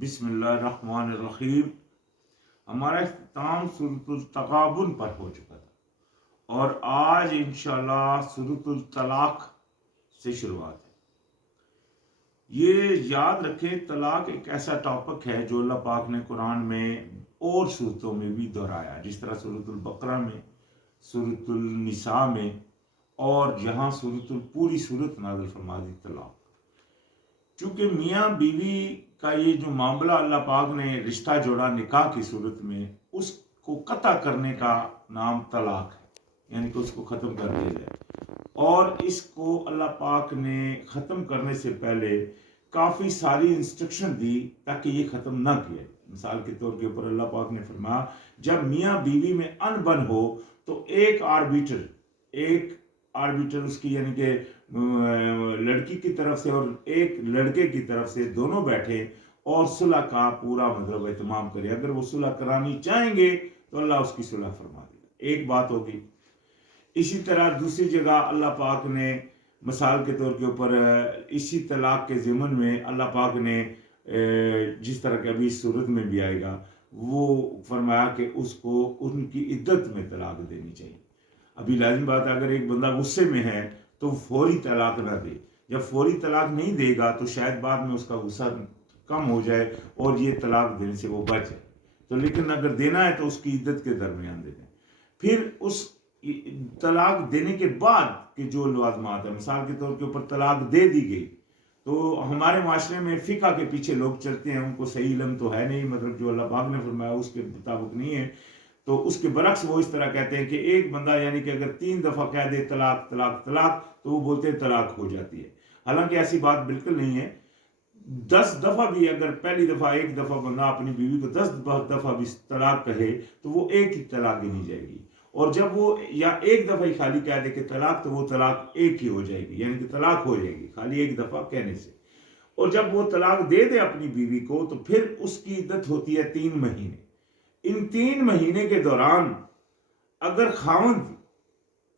बिस्मिल्लाहिर्रहमानिर्रहीम। हमारा इख्तिताम सूरतुल तगाबुन पर हो चुका था और आज इंशाल्लाह सूरतुल तलाक से शुरुआत है। ये याद रखें, तलाक एक ऐसा टॉपिक है जो अल्लाह पाक ने कुरान में और सूरतों में भी दोहराया, जिस तरह सूरतुल बकरा में, सूरतुल निसा में और यहाँ पूरी सूरत नाज़िल फरमा दी तलाक। चूँकि मियाँ बीवी का ये जो मामला अल्लाह पाक ने रिश्ता जोड़ा निकाह की सूरत में, उसको कता करने का नाम तलाक है, यानी कि उसको ख़त्म कर दिया जाए। और इसको अल्लाह पाक ने ख़त्म करने से पहले काफ़ी सारी इंस्ट्रक्शन दी ताकि ये ख़त्म ना किया। मिसाल के तौर के ऊपर अल्लाह पाक ने फरमाया, जब मियाँ बीवी में अनबन हो तो एक आर्बिटर उसकी यानी कि लड़की की तरफ से और एक लड़के की तरफ से दोनों बैठे और सुलह का पूरा मतलब एहतमाम करे। अगर वो सुलह करानी चाहेंगे तो अल्लाह उसकी सुलह फरमा देगा। एक बात होगी। इसी तरह दूसरी जगह अल्लाह पाक ने मिसाल के तौर के ऊपर इसी तलाक के ज़िमन में अल्लाह पाक ने जिस तरह के अभी इस सूरत में भी आएगा, वो फरमाया कि उसको उनकी इद्दत में तलाक देनी चाहिए। अभी लाजिम बात है, अगर एक बंदा गुस्से में है तो फौरी तलाक ना दे। जब फौरी तलाक नहीं देगा तो शायद बाद में उसका गुस्सा कम हो जाए और ये तलाक देने से वो बचे। तो लेकिन अगर देना है तो उसकी इद्दत के दरमियान दे दें। फिर उस तलाक देने के बाद के जो लवाजमात है, मिसाल के तौर के ऊपर तलाक दे दी गई तो हमारे माशरे में फ़िक़्ह के पीछे लोग चलते हैं, उनको सही इल्म तो है नहीं, मतलब जो अल्लाह पाक ने फरमाया उसके मुताबिक नहीं है। तो उसके बरक्स वो इस तरह कहते हैं कि एक बंदा यानी कि अगर 3 दफ़ा कह दे तलाक तलाक तलाक तो वो बोलते हैं तलाक हो जाती है। हालांकि ऐसी बात बिल्कुल नहीं है। 10 दफ़ा भी अगर पहली दफ़ा एक दफ़ा बंदा अपनी बीवी को 10 दफ़ा भी तलाक कहे तो वो एक ही तलाक गिनी जाएगी। और जब वो या एक दफ़ा ही खाली कह दे कि तलाक, तो वो तलाक एक ही हो जाएगी, यानी कि तलाक हो जाएगी खाली एक दफ़ा कहने से। और जब वो तलाक दे दे अपनी बीवी को तो फिर उसकी इद्दत होती है 3 महीने। इन 3 महीने के दौरान अगर खावंद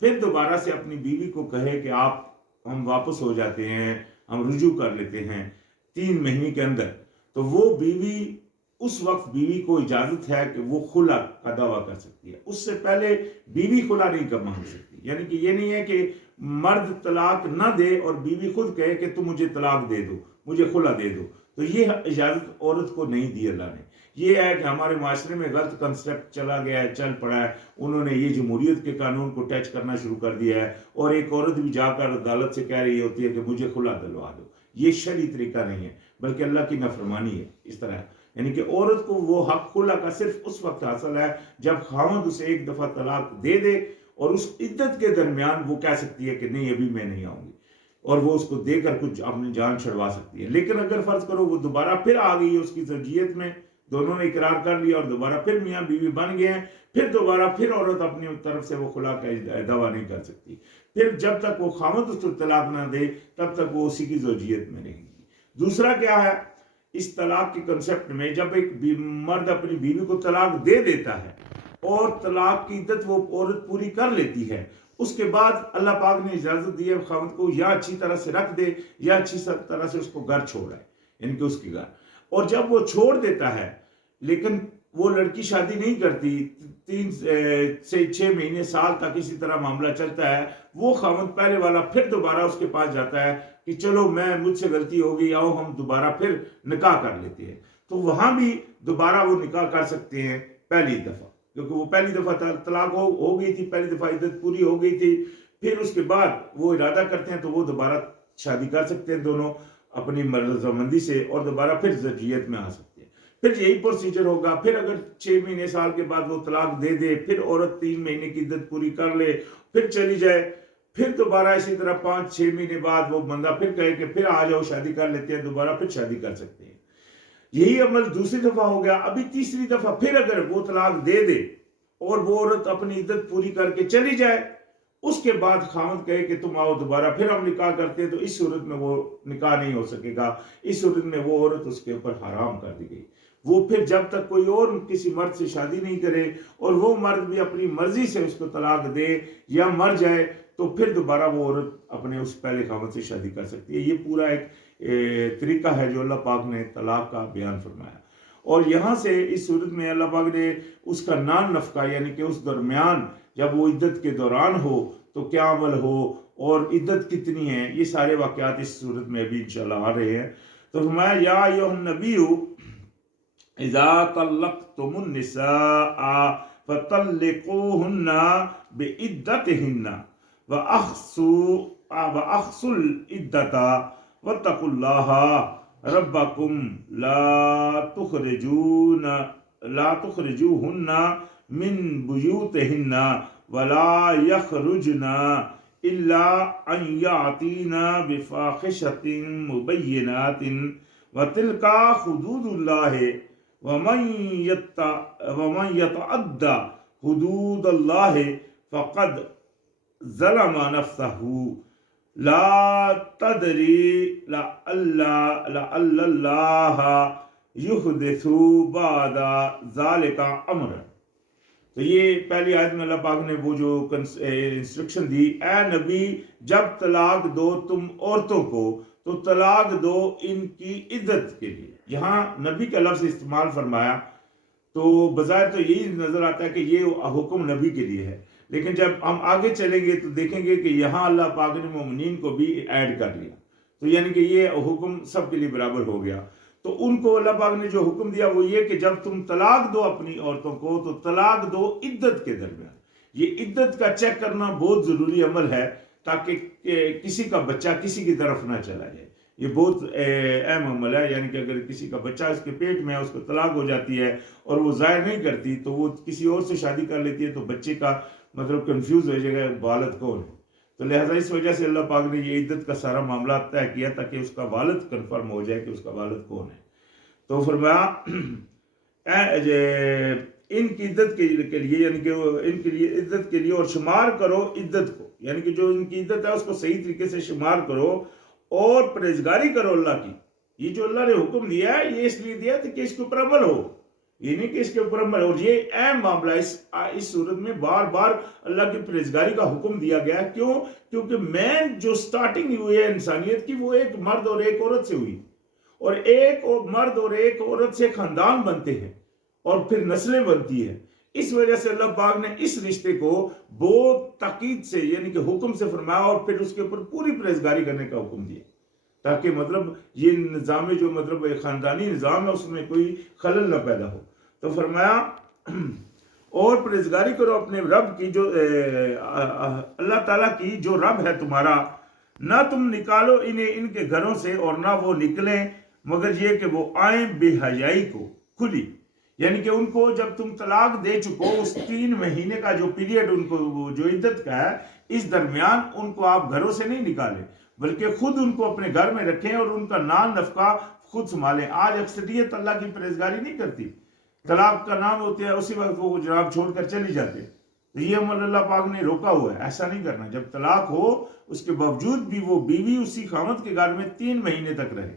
फिर दोबारा से अपनी बीवी को कहे कि हम वापस हो जाते हैं, हम रुजू कर लेते हैं 3 महीने के अंदर, तो वो बीवी उस वक्त बीवी को इजाजत है कि वो खुला का दावा कर सकती है। उससे पहले बीवी खुला नहीं कर मांग सकती। यानी कि ये नहीं है कि मर्द तलाक ना दे और बीवी खुद कहे कि तुम मुझे तलाक दे दो, मुझे खुला दे दो, तो ये इजाजत औरत को नहीं दी अल्लाह ने। ये है कि हमारे माशरे में गलत कंसेप्ट चला गया है, चल पड़ा है। उन्होंने ये जमहूरियत के कानून को टच करना शुरू कर दिया है और एक औरत भी जाकर अदालत से कह रही होती है कि मुझे खुला दिलवा दो। ये शरई तरीका नहीं है, बल्कि अल्लाह की नाफरमानी है। इस तरह यानी कि औरत को वो हक खुला का सिर्फ उस वक्त हासिल है जब खावंद उसे एक दफ़ा तलाक दे दे और उस इद्दत के दरमियान वो कह सकती है कि नहीं अभी मैं नहीं आऊँगी, और वो उसको देकर कुछ अपनी जान छुड़वा सकती है। लेकिन अगर फ़र्ज़ करो वो दोबारा फिर आ गई है उसकी ज़ौजियत में, दोनों ने इकरार कर लिया और दोबारा फिर मियाँ बीवी बन गए हैं, फिर दोबारा फिर औरत अपनी तरफ से वो खुला का दावा नहीं कर सकती। फिर जब तक वो खावंद उसको तलाक ना दे तब तक वो उसी की ज़ौजियत में रहेगी। दूसरा क्या है इस तलाक के कंसेप्ट में, जब एक मर्द अपनी बीवी को तलाक दे देता है और तलाक की इद्दत वो औरत पूरी कर लेती है, उसके बाद अल्लाह पाक ने इजाज़त दी है खावंद को या अच्छी तरह से रख दे या अच्छी तरह से उसको घर छोड़ाए, यानी कि उसके घर। और जब वो छोड़ देता है लेकिन वो लड़की शादी नहीं करती, 3 से 6 महीने साल तक इसी तरह मामला चलता है, वो खावंद पहले वाला फिर दोबारा उसके पास जाता है कि चलो मुझसे गलती हो गई, आओ हम दोबारा फिर निकाह कर लेते हैं। तो वहां भी दोबारा वो निकाह कर सकते हैं पहली दफा, क्योंकि वो पहली दफा तलाक हो गई थी, पहली दफा इद्दत पूरी हो गई थी। फिर उसके बाद वो इरादा करते हैं तो वो दोबारा शादी कर सकते हैं दोनों अपनी रजामंदी से और दोबारा फिर ज़ौजियत में आ सकते हैं। फिर यही प्रोसीजर होगा। फिर अगर 6 महीने साल के बाद वो तलाक दे दे, फिर औरत 3 महीने की इद्दत पूरी कर ले, फिर चली जाए, फिर दोबारा इसी तरह 5-6 महीने बाद वो बंदा फिर कहे कि फिर आ जाओ शादी कर लेते हैं, दोबारा फिर शादी कर सकते हैं। यही अमल दूसरी दफा हो गया। अभी तीसरी दफा फिर अगर वो तलाक दे दे और वो औरत अपनी इद्दत पूरी करके चली जाए, उसके बाद खावंद कहे कि तुम आओ दोबारा फिर हम निकाह करते हैं, तो इस सूरत में वो निकाह नहीं हो सकेगा। इस सूरत में वो औरत उसके ऊपर हराम कर दी गई। वो फिर जब तक कोई और किसी मर्द से शादी नहीं करे और वो मर्द भी अपनी मर्जी से उसको तलाक दे या मर जाए, तो फिर दोबारा वो औरत अपने उस पहले खावंद से शादी कर सकती है। ये पूरा एक तरीका है जो अल्लाह पाक ने तलाक का बयान फरमाया। और यहाँ से इस सूरत में अल्लाह पाक ने उसका नान नफका यानी कि उस दरमियान जब वो इद्दत के दौरान हो तो क्या अमल हो और इद्दत कितनी है, ये सारे वाक़यात इस सूरत में अभी इंशाल्लाह आ रहे हैं। तो फरमाया या अय्युहन नबिय्यु इज़ा तल्लक़्तुमुन निसाअ फतल्लिक़ूहुन्ना बिइद्दतिहिन्ना व अह्सुल इद्दता वत्तकुल्लाहा रब्बकुम ला तुखरिजूहुन्ना मिन बुयूतिहिन्ना वला यखरुजना इल्ला अन यातीना बिफाहिशतिन मुबय्यिनातिन व तिल्का हुदूदुल्लाहि वमन यतअद्दा हुदूदल्लाहि फक़द ज़लमा नफ्सहु ला तदरी लअल्लाह युहदिसु बादा ज़ालिका अम्र। तो ये पहली आयत में अल्लाह पाक ने वो जो इंस्ट्रक्शन दी, ए नबी जब तलाक दो तुम औरतों को तो तलाक दो इनकी इज्जत के लिए। यहाँ नबी का लफ्ज़ इस्तेमाल फरमाया तो बज़ाहिर तो यही नज़र आता है कि ये हुक्म नबी के लिए है, लेकिन जब हम आगे चलेंगे तो देखेंगे कि यहाँ अल्लाह पाक ने मोमिनीन को भी ऐड कर लिया, तो यानी कि ये हुक्म सब के लिए बराबर हो गया। तो उनको अल्लाह पाक ने जो हुक्म दिया वो ये कि जब तुम तलाक दो अपनी औरतों को तो तलाक दो इद्दत के दरमियान। ये इद्दत का चेक करना बहुत ज़रूरी अमल है ताकि किसी का बच्चा किसी की तरफ ना चला जाए। ये बहुत अहम अमल है, यानी कि अगर किसी का बच्चा उसके पेट में है, उसको तलाक हो जाती है और वो ज़ाहिर नहीं करती तो वो किसी और से शादी कर लेती है, तो बच्चे का मतलब कंफ्यूज हो जाएगा वालिद कौन है। तो लिहाजा इस वजह से अल्लाह पाक ने ये इद्दत का सारा मामला तय किया ताकि उसका वालिद कंफर्म हो जाए कि उसका वालिद कौन है। तो फरमाया इनकी इद्दत के लिए यानी कि इनके लिए इद्दत के लिए और शुमार करो इद्दत को, यानी कि जो इनकी इद्दत है उसको सही तरीके से शुमार करो और परहेजगारी करो अल्लाह की। ये जो अल्लाह ने हुक्म दिया है ये इसलिए दिया था कि इसके ऊपर अमल हो, ये नहीं कि इसके ऊपर अमल। और ये अहम मामला इस सूरत में बार बार अल्लाह की परहेजगारी का हुक्म दिया गया है। क्यों? क्योंकि मैन जो स्टार्टिंग हुई है इंसानियत की वो एक मर्द और एक औरत से हुई, और एक मर्द और एक औरत से खानदान बनते हैं और फिर नस्लें बनती है। इस वजह से अल्लाह पाक ने इस रिश्ते को बहुत ताकीद से यानी कि हुक्म से फरमाया और फिर उसके ऊपर पूरी परहेजगारी करने का हुक्म दिया, ताकि मतलब ये निज़ाम जो मतलब खानदानी निज़ाम है उसमें कोई खलल न पैदा हो। तो फरमाया और परहेजगारी करो अपने रब की, जो अल्लाह ताला की जो रब है तुम्हारा, ना तुम निकालो इन्हें इनके घरों से और ना वो निकलें मगर ये कि वो आए बेहयाई को खुली, यानी कि उनको जब तुम तलाक दे चुको उस 3 महीने का जो पीरियड उनको जो इद्दत का है, इस दरमियान उनको आप घरों से नहीं निकालें बल्कि खुद उनको अपने घर में रखें और उनका नान नफका खुद संभालें। आज अक्सरियत अल्लाह की परहेजगारी नहीं करती, तलाक का नाम होता है उसी वक्त वो जनाब छोड़कर चली जाते। तो ये अमल अल्लाह पाक ने रोका हुआ है, ऐसा नहीं करना। जब तलाक हो उसके बावजूद भी वो बीवी उसी खामद के घर में 3 महीने तक रहे,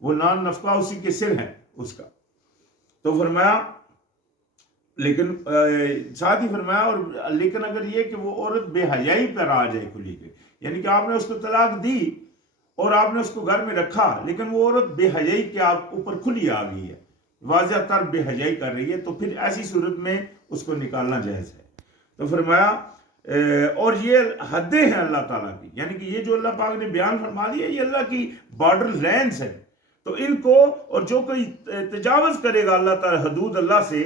वो नान नफका उसी के सिर है उसका। तो फरमाया लेकिन साथ ही फरमाया और लेकिन अगर ये कि वो औरत बेहयाई पर आ जाए खुली के, यानी कि आपने उसको तलाक दी और आपने उसको घर में रखा लेकिन वो औरत बेहयाई के आप ऊपर खुली आ गई है, वाज़ह तर बेहयाई कर रही है, तो फिर ऐसी सूरत में उसको निकालना जायज़ है। तो फरमाया और ये हदें हैं अल्लाह ताला की, यानी कि ये जो अल्लाह पाक ने बयान फरमा दिया ये अल्लाह की बॉर्डर लाइन्स है। तो इनको और जो कोई तजावज़ करेगा अल्लाह ताला हदूद अल्लाह से,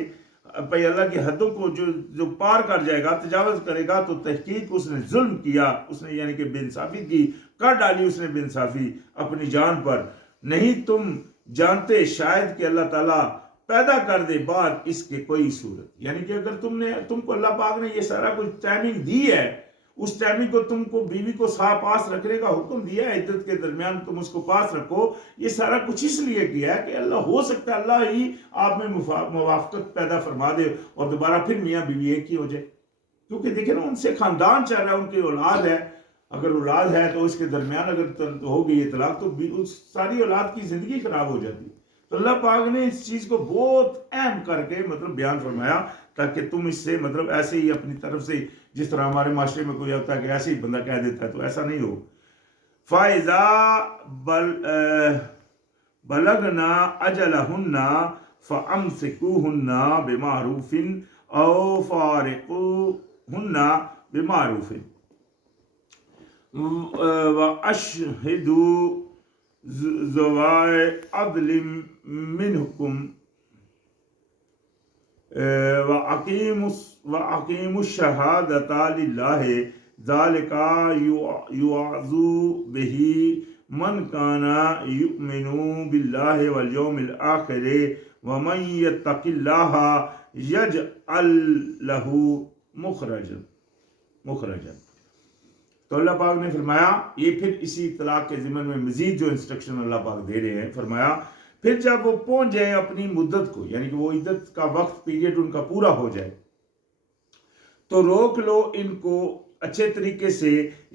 भाई अल्लाह की हदों को जो पार कर जाएगा, तजावज़ करेगा, तो तहकीक उसने जुल्म किया, उसने यानी कि बेइंसाफ़ी की, कर डाली उसने बेइंसाफ़ी अपनी जान पर। नहीं तुम जानते शायद कि अल्लाह ताला पैदा कर दे बाद इसके कोई सूरत, यानी कि अगर तुमको अल्लाह पाक ने ये सारा कुछ टाइमिंग दी है, उस टाइमिंग को तुमको बीवी को पास रखने का हुक्म दिया है, इद्दत के दरमियान तुम उसको पास रखो, ये सारा कुछ इसलिए किया है कि अल्लाह हो सकता है अल्लाह ही आप में मुवाफ़क़त पैदा फरमा दे और दोबारा फिर मियाँ बीवी एक ही हो जाए। क्योंकि देखिए ना उनसे खानदान चल रहा है, उनकी औलाद है, अगर औलाद है तो उसके दरमियान अगर हो गई है तलाक तो उस सारी औलाद की ज़िंदगी ख़राब हो जाती है। तो अल्लाह पाक ने इस चीज़ को बहुत अहम करके मतलब बयान फरमाया ताकि तुम इससे मतलब ऐसे ही अपनी तरफ से, जिस तरह हमारे माशरे में कोई होता है कि ऐसे ही बंदा कह देता है, तो ऐसा नहीं हो। فَإِذَا بَلَغْنَا أَجَلَهُنَّ فَأَمْسِكُوهُنَّ بِمَعْرُوفٍ أَوْ فَارِقُوهُنَّ بِمَعْرُوفٍ وَأَشْهِدُوا ذَوَاِّ عَدْلٍ مِّنْكُمْ وَأَقِيمُوا الشَّهَادَةَ لِلَّهِ ذَلِكَ يُوعَظُ بِهِ من كان يؤمن بالله واليوم الآخر ومن يتق الله يجعل له مخرجا. تو اللہ پاک نے فرمایا، یہ پھر اسی طلاق کے ضمن میں مزید جو انسٹرکشن اللہ پاک دے رہے ہیں، فرمایا پھر جب وہ پہنچ جائیں اپنی مدت کو، یعنی کہ وہ عدت کا وقت پیریڈ ان کا پورا ہو جائے، تو روک لو ان کو اچھے طریقے سے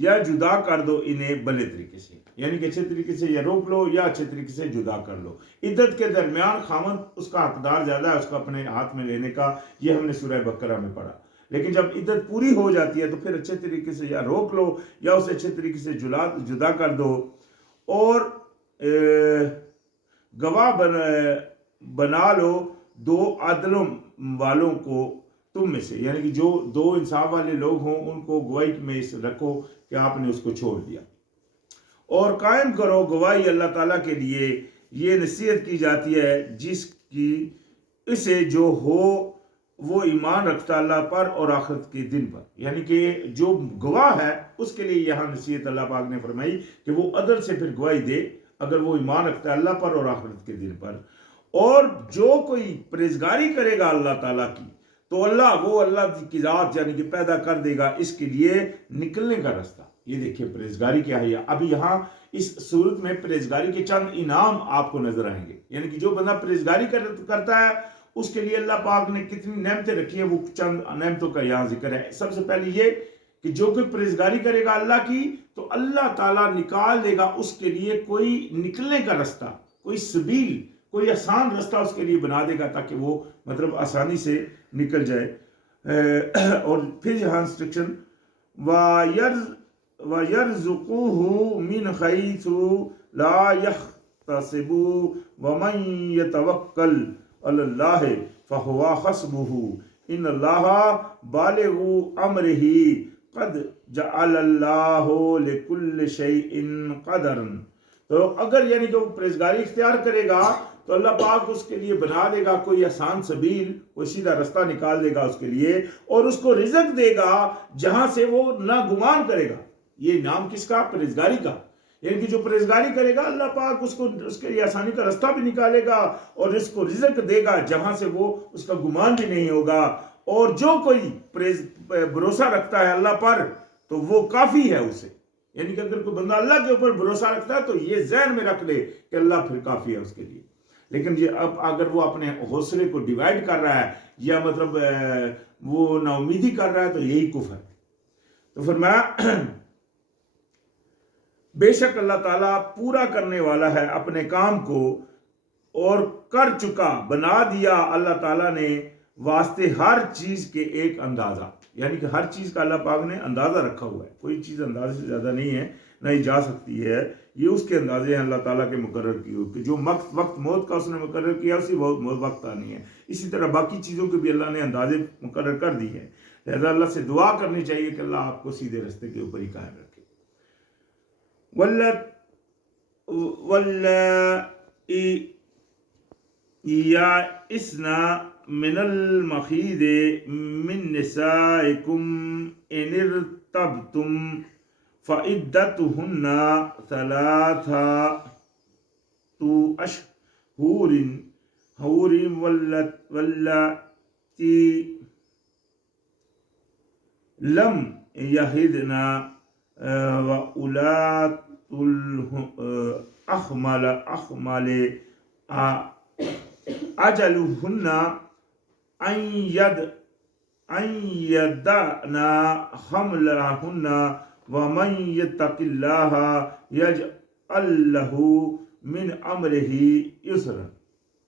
یا جدا کر دو انہیں بھلے طریقے سے، یعنی کہ اچھے طریقے سے یا روک لو یا اچھے طریقے سے جدا کر لو. عدت کے درمیان خاوند اس کا حقدار زیادہ ہے اس کو اپنے ہاتھ میں لینے کا، یہ ہم نے سورہ بقرہ میں پڑھا. لیکن جب عدت پوری ہو جاتی ہے تو پھر اچھے طریقے سے یا روک لو یا اسے اچھے طریقے سے جدا کر دو، اور گواہ بنا لو 2 عدلوں والوں کو تم میں سے، یعنی کہ جو 2 انصاف والے لوگ ہوں ان کو گواہی میں رکھو کہ آپ نے اس کو چھوڑ دیا. اور قائم کرو گواہی اللہ تعالیٰ کے لیے، یہ نصیحت کی جاتی ہے جس کی اسے جو ہو وہ ایمان رکھتا اللہ پر اور آخرت کے دن پر. یعنی کہ جو گواہ ہے اس کے لیے یہاں نصیحت اللہ پاک نے فرمائی کہ وہ عدل سے پھر گواہی دے اگر وہ ایمان رکھتا ہے اللہ پر اور آخرت کے دن پر. اور جو کوئی پرہیزگاری کرے گا اللہ تعالیٰ کی تو وہ اللہ کی ذات یعنی کہ پیدا کر دے گا اس کے لیے نکلنے کا راستہ. یہ دیکھیں پرہیزگاری کیا ہے. اب یہاں اس صورت میں پرہیزگاری کے چند انعام آپ کو نظر آئیں گے، یعنی کہ جو بندہ پرہیزگاری کرتا ہے اس کے لیے اللہ پاک نے کتنی نعمتیں رکھی ہیں، وہ چند نعمتوں کا یہاں ذکر ہے. سب سے پہلے یہ کہ جو کوئی پرہیزگاری کرے گا اللہ کی تو اللہ تعالیٰ نکال دے گا اس کے لیے کوئی نکلنے کا راستہ، کوئی سبیل، کوئی آسان راستہ اس کے لیے بنا دے گا تاکہ وہ مطلب آسانی سے نکل جائے. اور پھر یہاں انسٹرکشن وَيَرْزُقُهُ مِنْ حَيْثُ لَا يَحْتَسِبُ وَمَنْ يَتَوَكَّلْ عَلَى اللَّهِ فَهُوَ حَسْبُهُ إِنَّ اللَّهَ بَالِغُ أَمْرِهِ قَدْ جَعَلَ اللَّهُ لِكُلِّ شَيْءٍ قَدْرًا. تو اگر یعنی کہ وہ پرہیزگاری اختیار کرے گا تو اللہ پاک اس کے لیے بنا دے گا کوئی آسان سبیل، کوئی سیدھا راستہ نکال دے گا اس کے لیے، اور اس کو رزق دے گا جہاں سے وہ نہ گمان کرے گا. یہ نام کس کا؟ پرہیزگاری کا. یعنی کہ جو پرہیزگاری کرے گا اللہ پاک اس کے لیے آسانی کا راستہ بھی نکالے گا اور اس کو رزق دے گا جہاں سے وہ اس کا گمان بھی نہیں ہوگا. اور جو کوئی بھروسہ رکھتا ہے اللہ پر تو وہ کافی ہے اسے. یعنی کہ اگر کوئی بندہ اللہ کے اوپر بھروسہ رکھتا ہے تو یہ ذہن میں رکھ لے کہ اللہ پھر کافی ہے اس کے لیے. لیکن اب اگر وہ اپنے حوصلے کو ڈیوائڈ کر رہا ہے یا مطلب وہ نا امیدی کر رہا ہے تو یہی کفر ہے. تو فرمایا بے شک اللہ تعالیٰ پورا کرنے والا ہے اپنے کام کو اور کر چکا، بنا دیا اللہ تعالیٰ نے واسطے ہر چیز کے ایک اندازہ. یعنی کہ ہر چیز کا اللہ پاک نے اندازہ رکھا ہوا ہے، کوئی چیز اندازے سے زیادہ نہیں ہے، نہ ہی جا سکتی ہے. یہ اس کے اندازے ہیں اللہ تعالیٰ کے مقرر کی ہوئی کہ جو وقت موت کا اس نے مقرر کیا اسی وقت آنی ہے. اسی طرح باقی چیزوں کے بھی اللہ نے اندازے مقرر کر دی ہے. لہذا اللہ سے دعا کرنی چاہیے کہ اللہ آپ کو سیدھے راستے کے اوپر ہی قائم رکھے. واللائی یائسن من المحیض من نسائکم ان ارتبتم فعدتهن 3 اشہر واللاتی لم یحضن وَأُولَاتُ الْأَحْمَالِ أَجَلُهُنَّ أَنْ يَضَعْنَ حَمْلَهُنَّ وَمَنْ يَتَّقِ اللَّهَ يَجْعَلْ لَهُ مِنْ أَمْرِهِ يُسْرًا.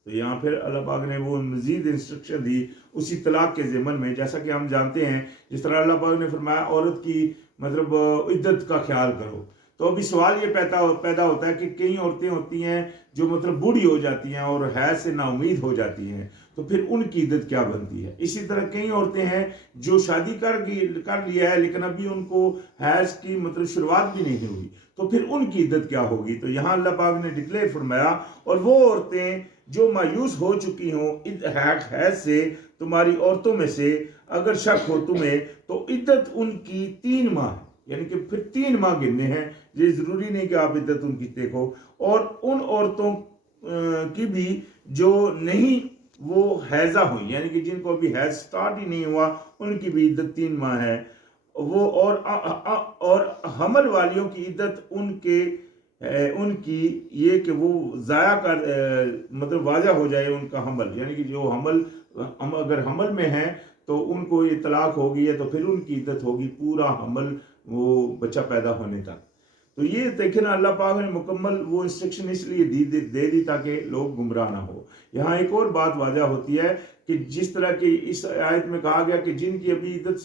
تو یہاں پھر اللہ پاک نے وہ مزید انسٹرکشن دی اسی طلاق کے ضمن میں، جیسا کہ ہم جانتے ہیں جس طرح اللہ پاک نے فرمایا عورت کی مطلب عدت کا خیال کرو، تو तो अभी सवाल ये पैदा होता है कि कई औरतें होती हैं जो मतलब बूढ़ी हो जाती हैं और हैज से नाउमीद हो जाती हैं, तो फिर उनकी इद्दत क्या बनती है। इसी तरह कई औरतें हैं जो शादी कर लिया है लेकिन अभी उनको हैज की मतलब शुरुआत भी नहीं हुई, तो फिर उनकी इद्दत क्या होगी। तो यहाँ अल्लाह पाक ने डिक्लेयर फरमाया, और वो औरतें जो मायूस हो चुकी हों हैज से, तुम्हारी औरतों में से अगर शक हो तुम्हें, तो इद्दत उनकी 3 माह है, यानी कि फिर 3 माह गिनने हैं। ये जरूरी नहीं कि आप इद्दत उनकी देखो। और उन औरतों की भी जो नहीं वो हैजा हुई, यानी कि जिनको अभी हैज स्टार्ट ही नहीं हुआ, उनकी भी इद्दत 3 माह है। वो और हमल वालियों की इद्दत उनकी ये कि वो ज़ाया कर मतलब वाजा हो जाए उनका हमल, यानी कि जो हम अगर हमल में हैं तो उनको ये तलाक होगी है, तो फिर उनकी इद्दत होगी पूरा हमल, वो बच्चा पैदा होने तक। तो ये देखें ना, अल्लाह पाक ने मुकम्मल वो इंस्ट्रक्शन इसलिए दे दी ताकि लोग गुमराह ना हो। यहाँ एक और बात वाज़ा होती है कि जिस तरह की इस आयत में कहा गया कि जिनकी अभी इद्दत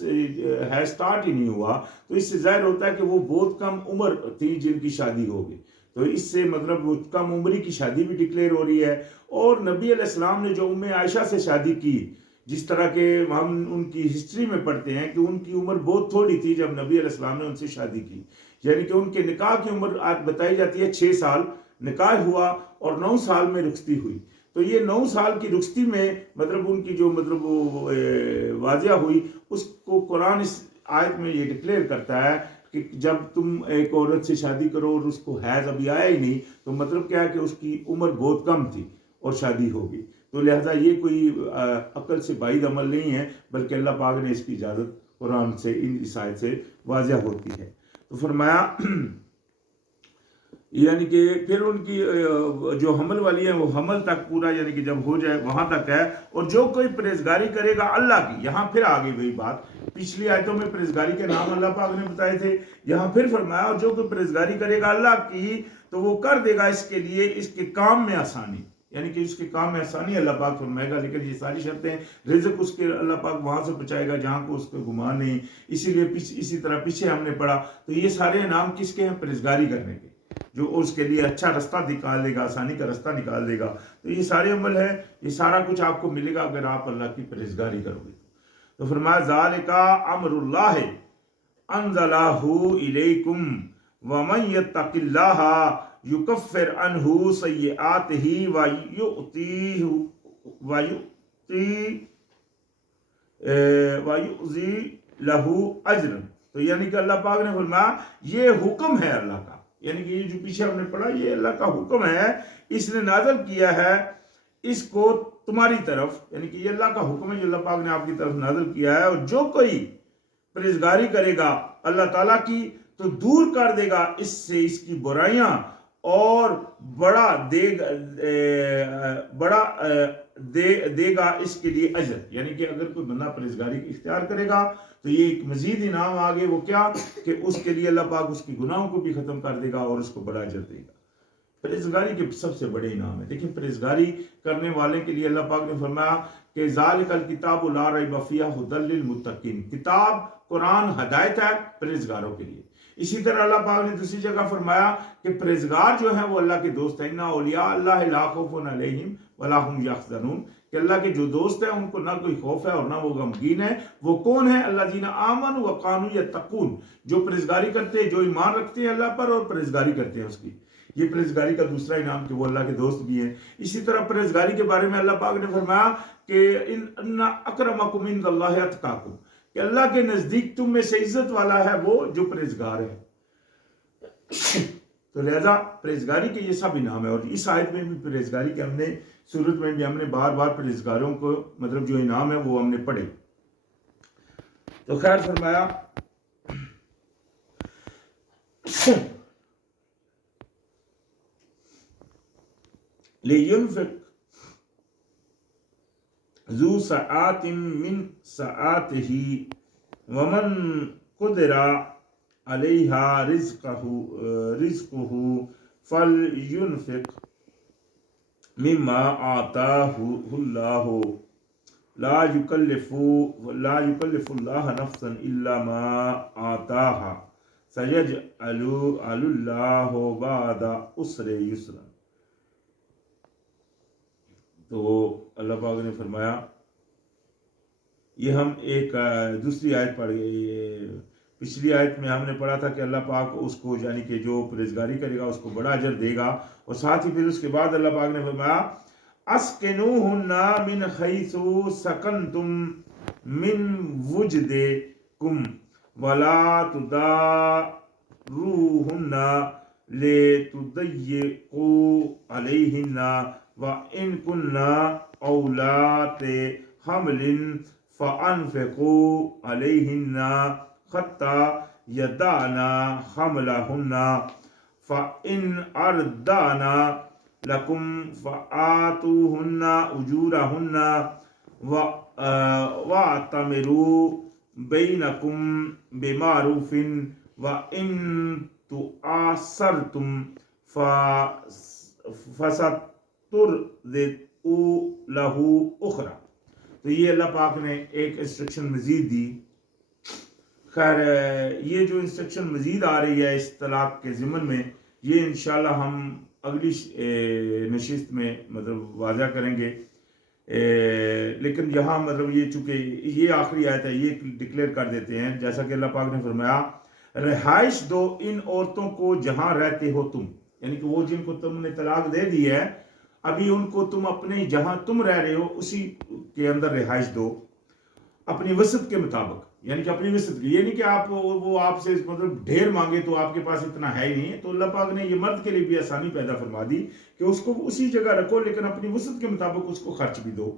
है स्टार्ट ही नहीं हुआ, तो इससे जाहिर होता है कि वो बहुत कम उम्र थी जिनकी शादी होगी। तो इससे मतलब वो कम उम्री की शादी भी डिक्लेयर हो रही है। और नबी अलैहिस्सलाम ने जो उम्मे आयशा से शादी की, जिस तरह के हम उनकी हिस्ट्री में पढ़ते हैं कि उनकी उम्र बहुत थोड़ी थी जब नबी अलैहिस्सलाम ने उनसे शादी की, यानी कि उनके निकाह की उम्र आज बताई जाती है 6 साल निकाह हुआ और 9 साल में रुखसती हुई। तो ये 9 साल की रुखसती में मतलब उनकी जो मतलब वो वाजिया हुई, उसको कुरान इस आयत में ये डिक्लेयर करता है कि जब तुम एक औरत से शादी करो और उसको हैज अभी आया ही नहीं, तो मतलब क्या है कि उसकी उम्र बहुत कम थी और शादी होगी। तो लिहाजा ये कोई अकल से बाइद अमल नहीं है, बल्कि अल्लाह पाक ने इसकी इजाज़त कुरान से इन आयत से वाज़ह होती है। तो फरमाया यानी कि फिर उनकी जो हमल वाली है वो हमल तक पूरा यानी कि जब हो जाए वहां तक है। और जो कोई परहेजगारी करेगा अल्लाह की, यहाँ फिर आ गई वही बात, पिछली आयतों में परहेजगारी के नाम अल्लाह पाक ने बताए थे, यहाँ फिर फरमाया और जो कोई परहेजगारी करेगा अल्लाह की, तो वो कर देगा इसके लिए इसके काम में आसानी, यानी कि उसके काम में आसानी अल्लाह पाक फरमाएगा। लेकिन ये सारी शर्तें, रिज़्क उसके अल्लाह पाक वहां से पहुंचाएगा जहां को उसको गुमान नहीं। इसीलिए इसी तरह पीछे हमने पढ़ा, तो ये सारे नाम किसके हैं? परहेजगारी करने के, जो उसके लिए अच्छा रास्ता निकाल देगा, आसानी का रास्ता निकाल देगा। तो ये सारे अमल है, ये सारा कुछ आपको मिलेगा अगर आप अल्लाह की परहेजगारी करोगे। तो फरमाया ज़ालिका अमरुल्लाह अंज़लहु इलैकुम व मन यत्तकिल्लाह युकफ्फिर अन्हु सय्यिआतिही व युज़ी लहू अज्रन। तो यानी कि अल्लाह पाक ने फरमाया ये हुक्म है अल्लाह का, यानी कि ये जो पीछे हमने पढ़ा ये अल्लाह का हुक्म है, इसने नाज़िल किया है इसको तुम्हारी तरफ, यानी कि ये अल्लाह का हुक्म है जो अल्लाह पाक ने आपकी तरफ नाज़िल किया है। और जो कोई परहेजगारी करेगा अल्लाह ताला की, तो दूर कर देगा इससे इसकी बुराइयां और देगा इसके लिए अजर। यानी कि अगर कोई बंदा परहेजगारी इख्तियार करेगा तो ये एक मजीद इनाम आगे, वो क्या कि उसके लिए अल्लाह पाक उसकी गुनाहों को भी खत्म कर देगा और उसको बड़ा अजर देगा। परहेजगारी के सबसे बड़े इनाम है। देखिए परहेजगारी करने वाले के लिए अल्लाह पाक ने फरमाया कि ज़ालिकल किताबु ला रैब फ़ीह हुदल लिल मुत्तकीन, किताब कुरान हदायत है परहेजगारों के लिए। इसी तरह अल्लाह पाक ने दूसरी जगह फरमाया कि परहेजगार जो है वो अल्लाह के दोस्त हैं, इन्ना औलिया अल्लाह ला खौफुन अलैहिम वला हुम यहज़नून, कि अल्लाह के जो दोस्त हैं उनको ना कोई खौफ है और ना वो गमगीन है। वो कौन है? अल्लाज़ीना आमनु व कानू यत्तकून, जो परहेजगारी करते हैं, जो ईमान रखते हैं अल्लाह पर और परहेजगारी करते हैं उसकी। ये परहेजगारी का दूसरा इनाम कि वो अल्लाह के दोस्त भी हैं। इसी तरह परहेजगारी के बारे में अल्लाह पाक ने फरमाया कि इन्ना अक्रमकुम इंदल्लाहि अतकाकुम, कि अल्लाह के नजदीक तुम में से इज्जत वाला है वो जो परहेजगार है। तो लिहाजा परहेजगारी के ये सब इनाम है। और इस आयत में भी परहेजगारी के हमने सूरत में भी हमने बार बार परहेजगारों को मतलब जो इनाम है वो हमने पढ़े। तो खैर फरमाया लियुनफिक ज़ू सआतिन मिन सआतिही वमन कुदिरा अलैहा रिज़्क़ुहु फलयुनफिक मिम्मा आताहुल्लाहु ला युकल्लिफुल्लाहु नफ्सन इल्ला मा आताहा सयजअलु सयजअलुल्लाहु बअद उसरि युसरा। तो अल्लाह पाक ने फरमाया, ये हम एक दूसरी आयत पढ़ गई, पिछली आयत में हमने पढ़ा था कि अल्लाह पाक उसको यानी कि जो परहेजगारी करेगा उसको बड़ा अजर देगा, और साथ ही फिर उसके बाद अल्लाह पाक ने फरमाया अस्किनूहुन्ना मिन हैसु सकनतुम मिन वुजदिकुम वला तुदारूहुन्ना लितुदय्यिकू अलैहिन्ना व इन कुन्ना औलाते हमलिन फ़अन्फ़िक़ू अलैहिन्ना हत्ता यदाना हमलहुन्ना फ़इन अरदाना लकुम फ़आतूहुन्ना उजूरहुन्ना वअतमिरू बैनकुम बिमारूफिन व इन तुआसरतुम फसतुरदिउ लहू उखरा। तो ये अल्लाह पाक ने एक इंस्ट्रक्शन मजीद दी। खैर ये जो इंस्ट्रक्शन मजीद आ रही है इस तलाक के ज़िमन में, ये इंशाल्लाह हम अगली नशिस्त में मतलब वाज़ा करेंगे। लेकिन यहाँ मतलब ये चूँकि ये आखिरी आयत है, ये डिक्लेयर कर देते हैं, जैसा कि अल्लाह पाक ने फरमाया रिहाइश दो इन औरतों को जहाँ रहते हो तुम, यानी कि वो जिनको तुमने तलाक दे दी है अभी उनको तुम अपने जहाँ तुम रह रहे हो उसी के अंदर रिहाइश दो अपनी वसत के मुताबिक, यानी कि अपनी वसत की, ये नहीं कि आप वो आपसे मतलब ढेर मांगे तो आपके पास इतना है ही नहीं है। तो अल्लाह पाक ने ये मर्द के लिए भी आसानी पैदा फरमा दी कि उसको उसी जगह रखो, लेकिन अपनी वसत के मुताबिक उसको खर्च भी दो,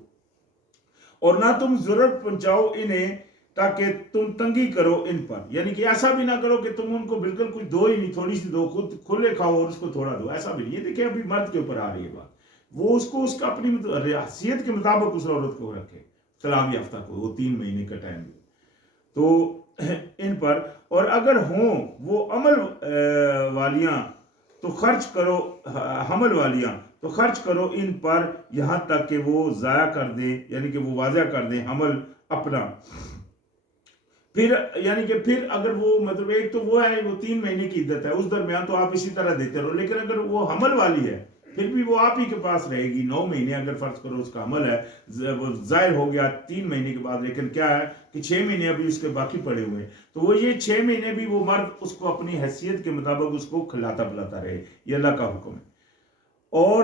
और ना तुम जरूरत पहुंचाओ इन्हें ताकि तुम तंगी करो इन पर, यानी कि ऐसा भी ना करो कि तुम उनको बिल्कुल कुछ दो ही नहीं, थोड़ी सी दो, खुद खुले खाओ और उसको थोड़ा दो, ऐसा भी नहीं। ये देखिए अभी मर्द के ऊपर आ रही है बात, वो उसको उसका अपनी हैसियत के मुताबिक उस औरत को रखे, तलाक याफ्ता को, वो 3 महीने का टाइम दे तो इन पर, और अगर हों वो अमल वालियां तो खर्च करो, हमल वालियां तो खर्च करो इन पर यहाँ तक कि वो ज़ाया कर दे, यानी कि वो वाज़ा कर दे हमल अपना। फिर यानी कि फिर अगर वो मतलब एक तो वो है वो 3 महीने की इद्दत है, उस दरमियान तो आप इसी तरह देते रहो, लेकिन अगर वो हमल वाली है फिर भी वो आप ही के पास रहेगी 9 महीने, अगर फर्ज करो उसका अमल है वो जाहिर हो गया 3 महीने के बाद, लेकिन क्या है कि 6 महीने अभी उसके बाकी पड़े हुए हैं, तो वो ये 6 महीने भी वो मर्द उसको अपनी हैसियत के मुताबिक उसको खिलाता पिलाता रहे, ये अल्लाह का हुक्म है। और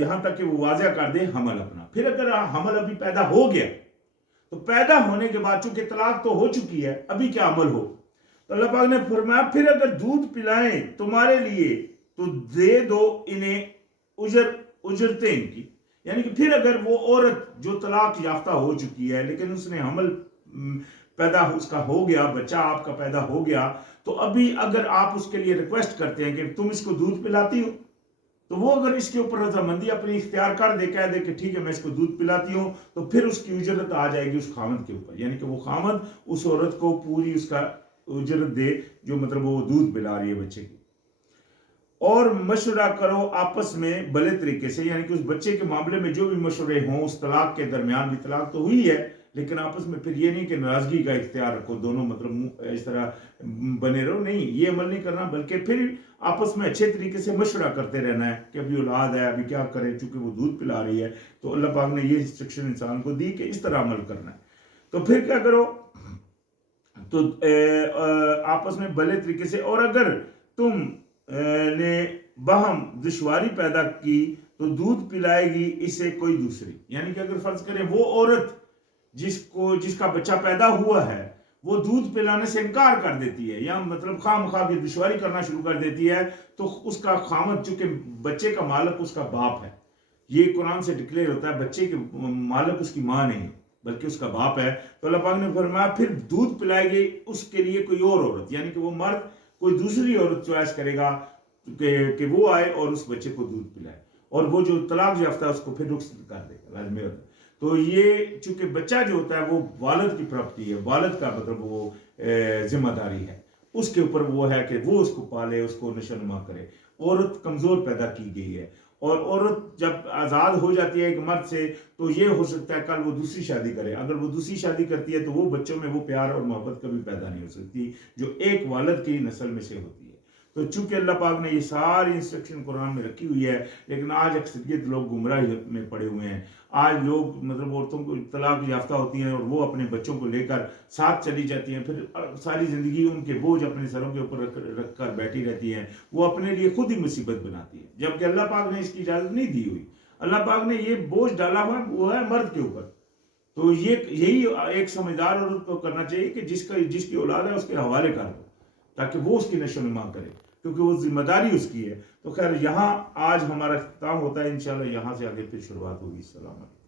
यहाँ तक कि वो वाज़ा कर दे हमल अपना। फिर अगर हमल अभी पैदा हो गया तो पैदा होने के बाद चूंकि तलाक तो हो चुकी है, अभी क्या अमल हो, तो अल्लाह पाक ने फरमाया फिर अगर दूध पिलाएं तुम्हारे लिए तो दे दो इन्हें उजरते इनकी, यानी कि फिर अगर वो औरत जो तलाक याफ्ता हो चुकी है लेकिन उसने हमल पैदा उसका हो गया, बच्चा आपका पैदा हो गया, तो अभी अगर आप उसके लिए रिक्वेस्ट करते हैं कि तुम इसको दूध पिलाती हो, तो वो अगर इसके ऊपर रजामंदी अपनी इख्तियार कर दे, कह दे कि ठीक है मैं इसको दूध पिलाती हूँ, तो फिर उसकी उजरत आ जाएगी उस खामद के ऊपर, यानी कि वो खामद उस औरत को पूरी उसका उजरत दे जो मतलब वो दूध पिला रही है बच्चे की। और मशवरा करो आपस में भले तरीके से, यानी कि उस बच्चे के मामले में जो भी मशवरे हों, उस तलाक के दरमियान भी, तलाक तो हुई है लेकिन आपस में फिर ये नहीं कि नाराजगी का इख्तियार रखो, दोनों मतलब इस तरह बने रहो, नहीं, ये अमल नहीं करना, बल्कि फिर आपस में अच्छे तरीके से मशवरा करते रहना है कि अभी औलाद है, अभी क्या करें, चूंकि वो दूध पिला रही है, तो अल्लाह पाक ने ये इंस्ट्रक्शन इंसान को दी कि इस तरह अमल करना है। तो फिर क्या करो, तो आपस में भले तरीके से, और अगर तुम ने बहम दुश्वारी पैदा की तो दूध पिलाएगी इसे कोई दूसरी, यानी कि अगर फर्ज करें वो औरत जिसका बच्चा पैदा हुआ है वो दूध पिलाने से इनकार कर देती है या मतलब खामखा की दुश्वारी करना शुरू कर देती है, तो उसका खामद, चूंकि बच्चे का मालिक उसका बाप है, ये कुरान से डिक्लेयर होता है, बच्चे के मालिक उसकी माँ नहीं बल्कि उसका बाप है, तो अल्लाह पाक ने फरमाया फिर दूध पिलाएगी उसके लिए कोई और औरत, यानी कि वो मर्द कोई दूसरी औरत चॉइस करेगा कि वो आए और उस बच्चे को दूध पिलाए, और वो जो तलाक याफ्ता है उसको फिर रुखसत कर देगा, लाजमी होता है। तो ये चूंकि बच्चा जो होता है वो वालिद की प्रॉपर्टी है, वालिद का मतलब वो जिम्मेदारी है, उसके ऊपर वो है कि वो उसको पाले, उसको नशोनुमा करे। औरत कमजोर पैदा की गई है, اور عورت جب آزاد ہو جاتی ہے ایک مرد سے تو یہ ہو سکتا ہے کل وہ دوسری شادی کرے. اگر وہ دوسری شادی کرتی ہے تو وہ بچوں میں وہ پیار اور محبت کبھی پیدا نہیں ہو سکتی جو ایک والد کی نسل میں سے ہوتی ہے. تو چونکہ اللہ پاک نے یہ ساری انسٹرکشن قرآن میں رکھی ہوئی ہے، لیکن آج اکثریت لوگ گمراہی میں پڑے ہوئے ہیں. آج لوگ مطلب عورتوں کو طلاق یافتہ ہوتی ہیں اور وہ اپنے بچوں کو لے کر ساتھ چلی جاتی ہیں، پھر ساری زندگی ان کے بوجھ اپنے سروں کے اوپر رکھ کر بیٹھی رہتی ہیں. وہ اپنے لیے خود ہی مصیبت بناتی ہے، جبکہ اللہ پاک نے اس کی اجازت نہیں دی ہوئی. اللہ پاک نے یہ بوجھ ڈالا ہوا وہ ہے مرد کے اوپر. تو یہی ایک سمجھدار عورت کو کرنا چاہیے کہ جس کی اولاد ہے اس کے حوالے کر دو تاکہ وہ اس کی نشو و نما کرے، کیونکہ وہ ذمہ داری اس کی ہے. تو خیر یہاں آج ہمارا اختتام ہوتا ہے، انشاءاللہ یہاں سے آگے پھر شروعات ہوگی. السلام علیکم.